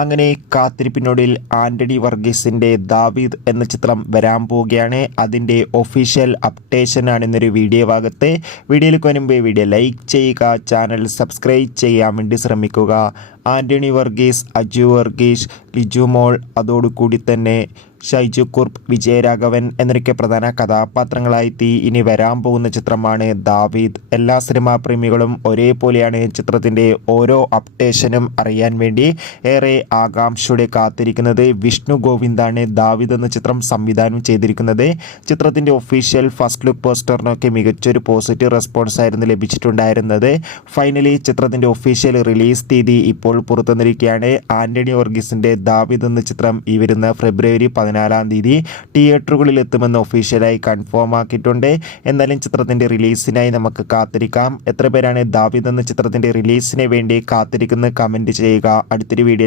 അങ്ങനെ കാത്തിരിപ്പിനൊടുവിൽ ആന്റണി വർഗീസിൻ്റെ ദാവീദ് എന്ന ചിത്രം വരാൻ പോവുകയാണ്. അതിൻ്റെ ഒഫീഷ്യൽ അപ്ഡേഷനാണ് ഇന്നൊരു വീഡിയോ ഭാഗത്ത്. വീഡിയോയിലേക്ക് മുൻപ് വീഡിയോ ലൈക്ക് ചെയ്യുക, ചാനൽ സബ്സ്ക്രൈബ് ചെയ്യാൻ വേണ്ടി ശ്രമിക്കുക. ആന്റണി വർഗീസ്, അജു വർഗീസ്, ലിജു മോൾ, അതോടുകൂടി തന്നെ ഷൈജു കുർപ്പ്, വിജയരാഘവൻ എന്നൊക്കെ പ്രധാന കഥാപാത്രങ്ങളായി ഇനി വരാൻ പോകുന്ന ചിത്രമാണ് ദാവീദ്. എല്ലാ സിനിമാ പ്രേമികളും ഒരേപോലെയാണ് ചിത്രത്തിൻ്റെ ഓരോ അപ്ഡേഷനും അറിയാൻ വേണ്ടി ഏറെ ആകാംക്ഷയോടെ കാത്തിരിക്കുന്നത്. വിഷ്ണു ഗോവിന്ദാണ് ദാവീദ് എന്ന ചിത്രം സംവിധാനം ചെയ്തിരിക്കുന്നത്. ചിത്രത്തിൻ്റെ ഒഫീഷ്യൽ ഫസ്റ്റ് ലുക്ക് പോസ്റ്ററിനൊക്കെ മികച്ചൊരു പോസിറ്റീവ് റെസ്പോൺസ് ആയിരുന്നു ലഭിച്ചിട്ടുണ്ടായിരുന്നത്. ഫൈനലി ചിത്രത്തിൻ്റെ ഒഫീഷ്യൽ റിലീസ് തീയതി ഇപ്പോൾ പുറത്തുവന്നിരിക്കുകയാണ്. ആന്റണി വർഗീസിൻ്റെ ദാവീദ് എന്ന ചിത്രം ഈ വരുന്ന ഫെബ്രുവരി 14-ാം തീയതി തിയേറ്ററുകളിൽ എത്തുമെന്ന് ഒഫീഷ്യലായി കൺഫേം ആക്കിയിട്ടുണ്ട്. എന്നാലും ചിത്രത്തിൻ്റെ റിലീസിനായി നമുക്ക് കാത്തിരിക്കാം. എത്ര പേരാണ് ദാവീദ് എന്ന ചിത്രത്തിൻ്റെ റിലീസിന് വേണ്ടി കാത്തിരിക്കുന്നത് കമൻറ്റ് ചെയ്യുക. അടുത്തൊരു വീഡിയോ